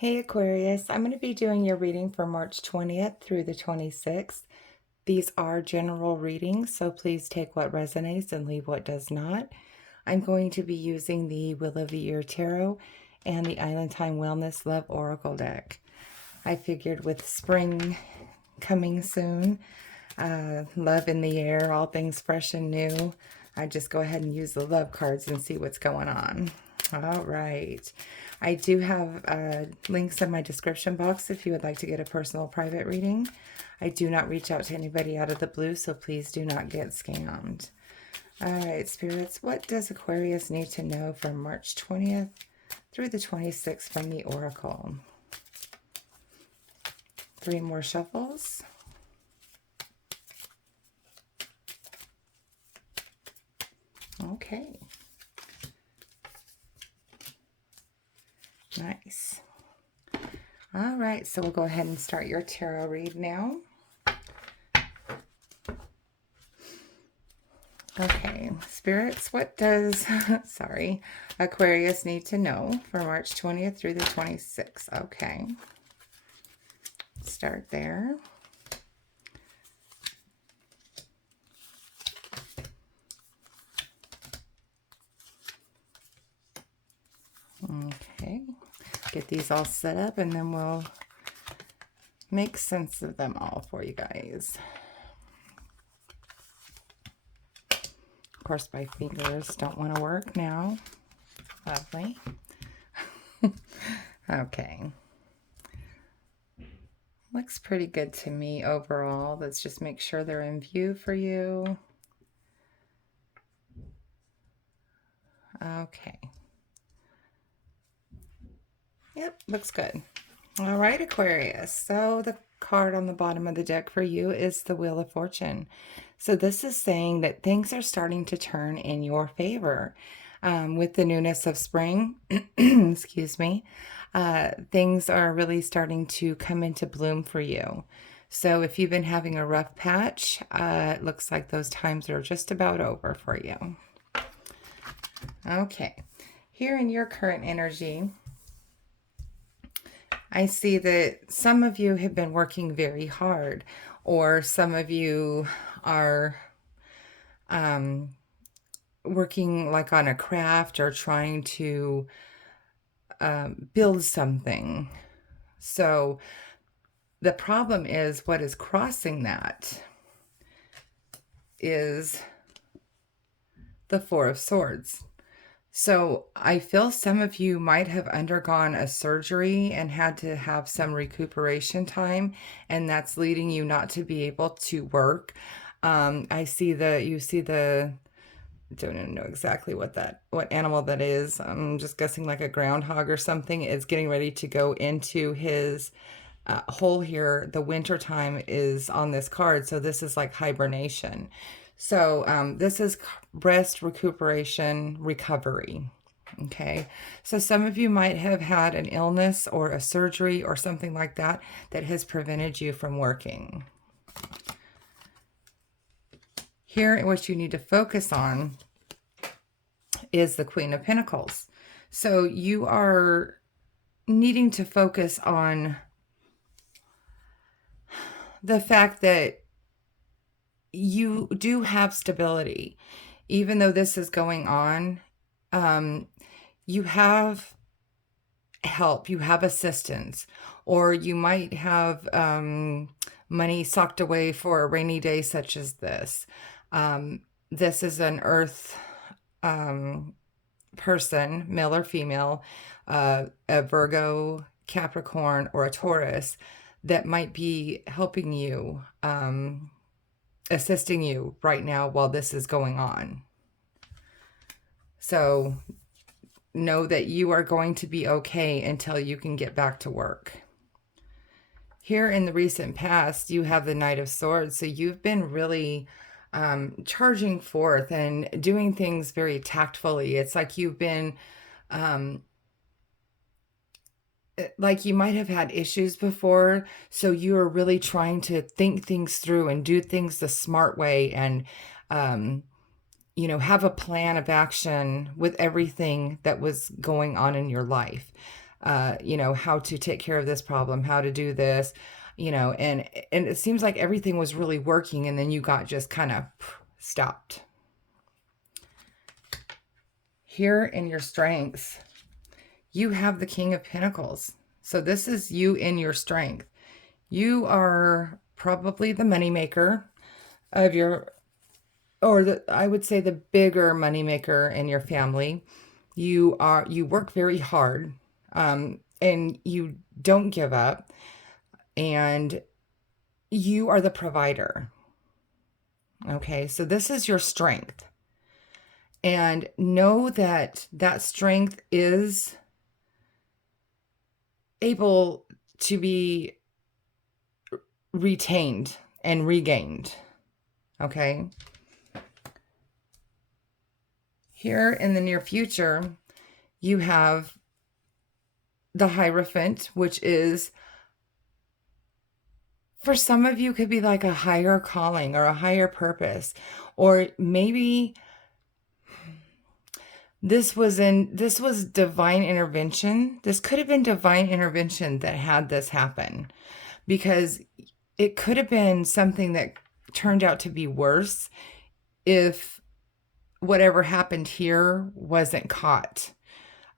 Hey Aquarius, I'm going to be doing your reading for March 20th through the 26th. These are general readings, so please take what resonates and leave what does not. I'm going to be using the Wheel of the Year Tarot and the Island Time Wellness Love Oracle deck. I figured with spring coming soon, love in the air, all things fresh and new, I'd just go ahead and use the love cards and see what's going on. All right. I do have links in my description box if you would like to get a personal private reading. I do not reach out to anybody out of the blue, so please do not get scammed. All right, spirits, what does Aquarius need to know from March 20th through the 26th from the Oracle? 3 more shuffles. Okay. Nice. All right, so we'll go ahead and start your tarot read now. Okay, spirits, what does, Aquarius need to know for March 20th through the 26th? Okay. Start there. Okay. Get these all set up and then we'll make sense of them all for you guys. Of course, my fingers don't want to work now. Lovely. Okay. Looks pretty good to me overall. Let's just make sure they're in view for you. Okay. Yep, looks good. All right, Aquarius. So the card on the bottom of the deck for you is the Wheel of Fortune. So this is saying that things are starting to turn in your favor. With the newness of spring, excuse me, things are really starting to come into bloom for you. So if you've been having a rough patch, it looks like those times are just about over for you. Okay, here in your current energy, I see that some of you have been working very hard, or some of you are working like on a craft or trying to build something. So the problem is what is crossing that is the Four of Swords. So I feel some of you might have undergone a surgery and had to have some recuperation time, and that's leading you not to be able to work. I see don't even know exactly what animal that is. I'm just guessing like a groundhog or something is getting ready to go into his hole here. The winter time is on this card, so this is like hibernation. So this is rest, recuperation, recovery. Okay, so some of you might have had an illness or a surgery or something like that that has prevented you from working. Here, what you need to focus on is the Queen of Pentacles. So you are needing to focus on the fact that you do have stability. Even though this is going on, you have help, you have assistance, or you might have money socked away for a rainy day such as this. This is an earth person, male or female, a Virgo, Capricorn, or a Taurus that might be helping you, assisting you right now while this is going on. So know that you are going to be okay until you can get back to work. Here in the recent past, you have the Knight of Swords. So you've been really charging forth and doing things very tactfully. It's like you've been, like you might have had issues before. So you are really trying to think things through and do things the smart way and, you know, have a plan of action with everything that was going on in your life. you know, how to take care of this problem, how to do this, you know, and it seems like everything was really working, and then you got just kind of stopped. Here in your strengths, you have the King of Pentacles. So this is you in your strength. You are probably the moneymaker of your, or I would say the bigger moneymaker in your family. You work very hard, and you don't give up, and you are the provider. Okay, so this is your strength. And know that that strength is able to be retained and regained. Okay. Here in the near future, you have the Hierophant, which is, for some of you, could be like a higher calling or a higher purpose, or maybe this was divine intervention. This could have been divine intervention that had this happen, because it could have been something that turned out to be worse if whatever happened here wasn't caught.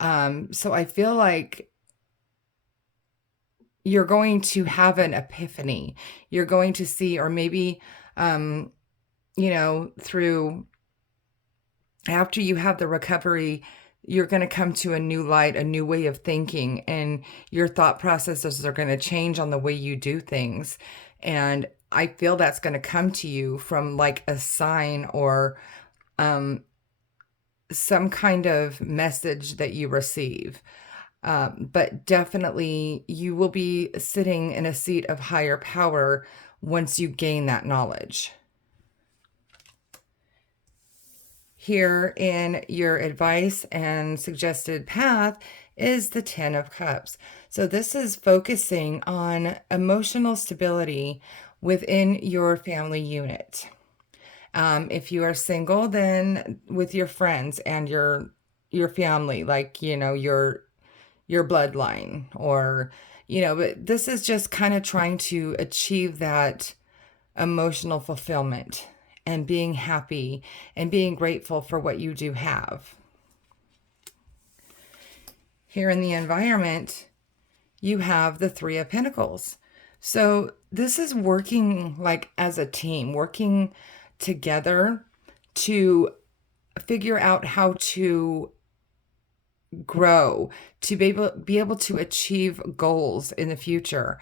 So I feel like you're going to have an epiphany. You're going to see, or maybe, you know, through, after you have the recovery, you're going to come to a new light, a new way of thinking, and your thought processes are going to change on the way you do things. And I feel that's going to come to you from like a sign, or some kind of message that you receive. But definitely you will be sitting in a seat of higher power once you gain that knowledge. Here in your advice and suggested path is the 10 of Cups. So this is focusing on emotional stability within your family unit. If you are single, then with your friends and your family, like, you know, your bloodline, or, you know, but this is just kind of trying to achieve that emotional fulfillment and being happy and being grateful for what you do have. Here in the environment, you have the 3 of Pentacles. So this is working like as a team, working together to figure out how to grow, to be able to achieve goals in the future.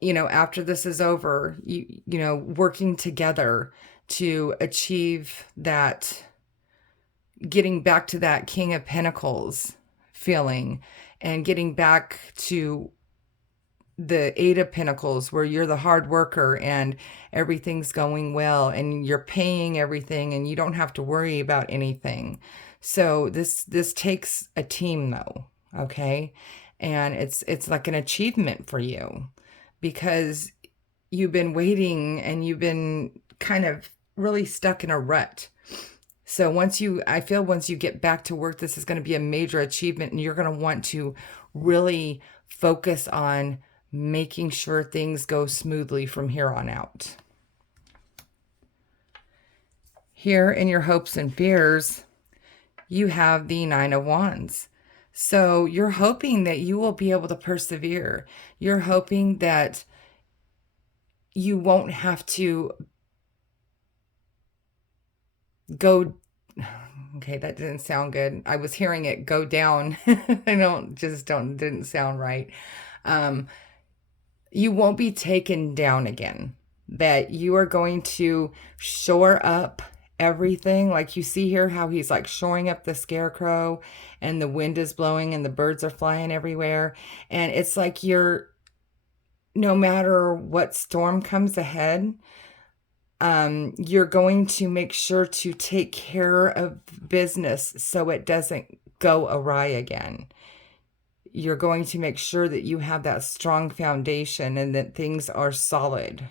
You know, after this is over, you know, working together to achieve that, getting back to that King of Pentacles feeling, and getting back to the 8 of Pentacles, where you're the hard worker and everything's going well and you're paying everything and you don't have to worry about anything. So this takes a team though, okay? And it's like an achievement for you, because you've been waiting and you've been kind of really stuck in a rut. So I feel once you get back to work, this is going to be a major achievement, and you're going to want to really focus on making sure things go smoothly from here on out. Here in your hopes and fears, you have the 9 of Wands. So you're hoping that you will be able to persevere. You're hoping that you won't have to go, okay, that didn't sound good. I was hearing it go down. Didn't sound right. You won't be taken down again. That you are going to shore up everything. Like you see here how he's like shoring up the scarecrow, and the wind is blowing and the birds are flying everywhere. And it's like no matter what storm comes ahead, you're going to make sure to take care of business so it doesn't go awry again. You're going to make sure that you have that strong foundation and that things are solid.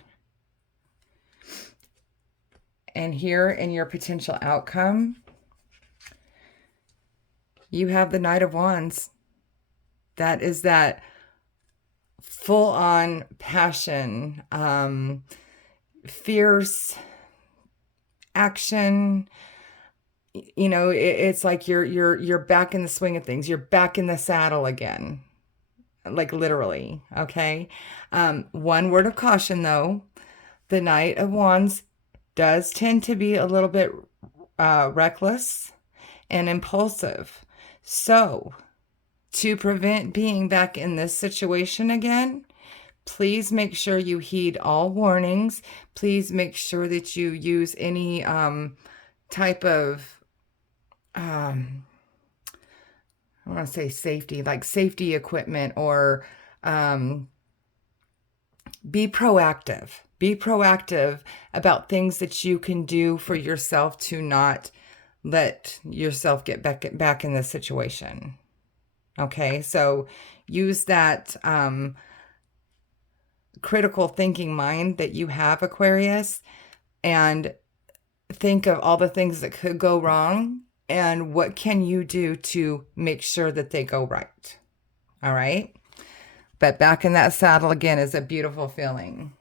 And here in your potential outcome, you have the Knight of Wands. That is that full on passion, fierce action. You know, it's like you're back in the swing of things. You're back in the saddle again, like literally. Okay. One word of caution though, the Knight of Wands does tend to be a little bit reckless and impulsive. So, to prevent being back in this situation again, please make sure you heed all warnings. Please make sure that you use any type of, I want to say safety, like safety equipment, or be proactive. Be proactive about things that you can do for yourself to not let yourself get back in this situation. Okay, so use that critical thinking mind that you have, Aquarius, and think of all the things that could go wrong and what can you do to make sure that they go right. All right. But back in that saddle again is a beautiful feeling.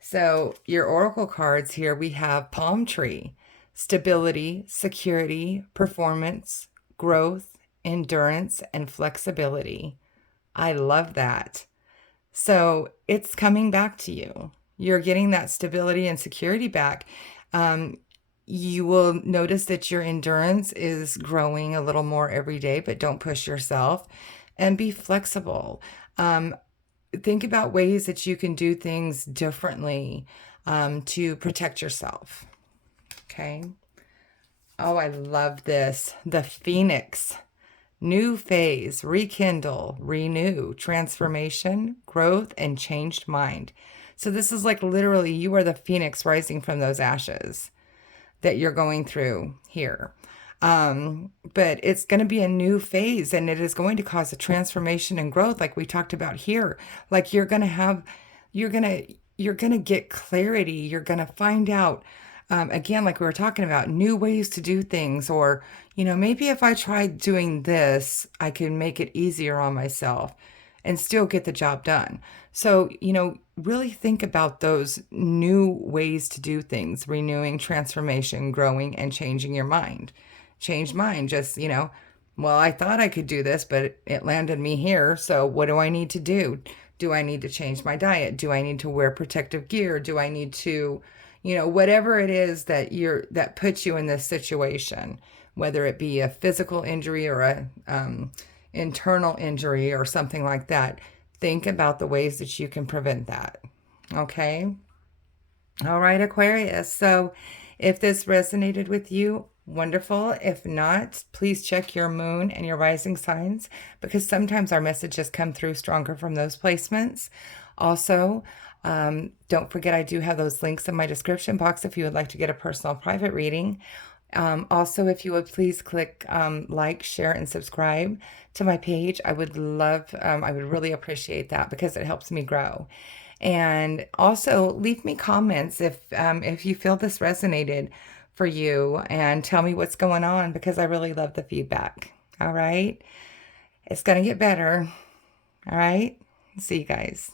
So your oracle cards here, we have palm tree, stability, security, performance, growth, endurance, and flexibility. I love that. So it's coming back to you. You're getting that stability and security back. You will notice that your endurance is growing a little more every day, but don't push yourself and be flexible. Think about ways that you can do things differently to protect yourself. Okay. Oh, I love this. The Phoenix. New phase, rekindle, renew, transformation, growth, and changed mind. So this is like literally you are the phoenix rising from those ashes that you're going through here. But it's going to be a new phase, and it is going to cause a transformation and growth like we talked about here. Like you're going to get clarity. You're going to find out, again, like we were talking about, new ways to do things, or, you know, maybe if I tried doing this, I can make it easier on myself and still get the job done. So, you know, really think about those new ways to do things, renewing, transformation, growing, and changing your mind. Change mind, just, you know, well, I thought I could do this, but it landed me here. So what do I need to do? Do I need to change my diet? Do I need to wear protective gear? Do I need to, you know, whatever it is that puts you in this situation, whether it be a physical injury or a internal injury or something like that, think about the ways that you can prevent that. Okay. All right, Aquarius. So if this resonated with you, wonderful. If not, please check your moon and your rising signs, because sometimes our messages come through stronger from those placements. Also, don't forget, I do have those links in my description box if you would like to get a personal private reading. Also, if you would please click like, share, and subscribe to my page. I would really appreciate that because it helps me grow. And also leave me comments if you feel this resonated for you, and tell me what's going on, because I really love the feedback. All right. It's going to get better. All right. See you guys.